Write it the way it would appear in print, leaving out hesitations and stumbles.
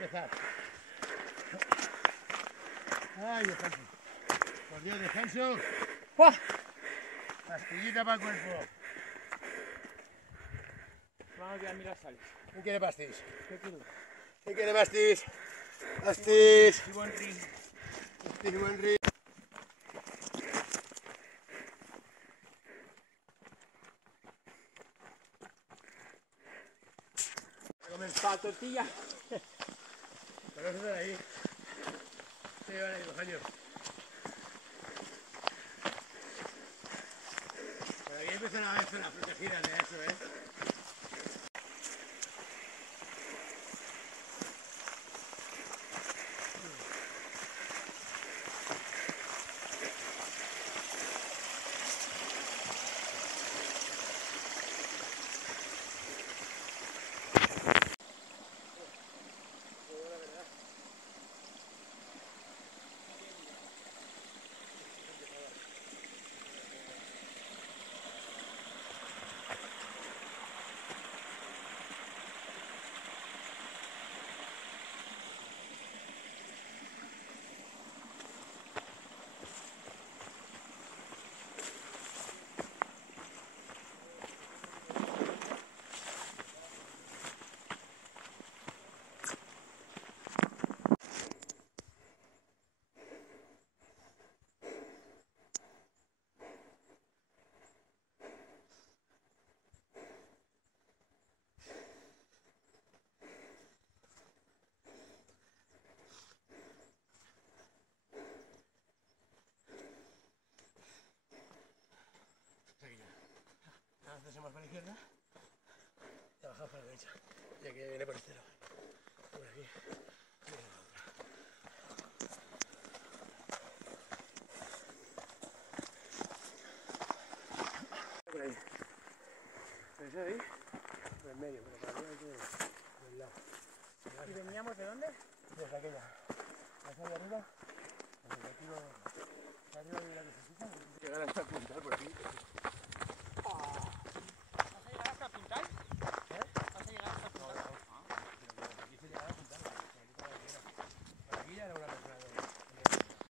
empezar. Ay, descanso. Por Dios, descanso. ¡Buah! Pastillita para el cuerpo. Vamos a quedar mirar sales. ¿Quién quiere pastis? ¿Qué quiero? ¿Quién quiere pastis? Pastis. Y buen ring. Pastis, buen río. Para tortilla. ¿Conoces de ahí? Se llevan ahí 2 años. Por aquí empiezan a ver zonas protegidas de eso, ¿eh? Avanzamos para la izquierda y bajamos para la derecha. Y aquí viene por el cero. Por aquí. Viene la otra. Por ahí. ¿Ves ahí? Por el medio, pero para arriba hay que por el lado. ¿Y veníamos de dónde? Desde aquella. Hacia de arriba. Desde aquí arriba hay una lucecita. Llegar hasta el puntal por aquí.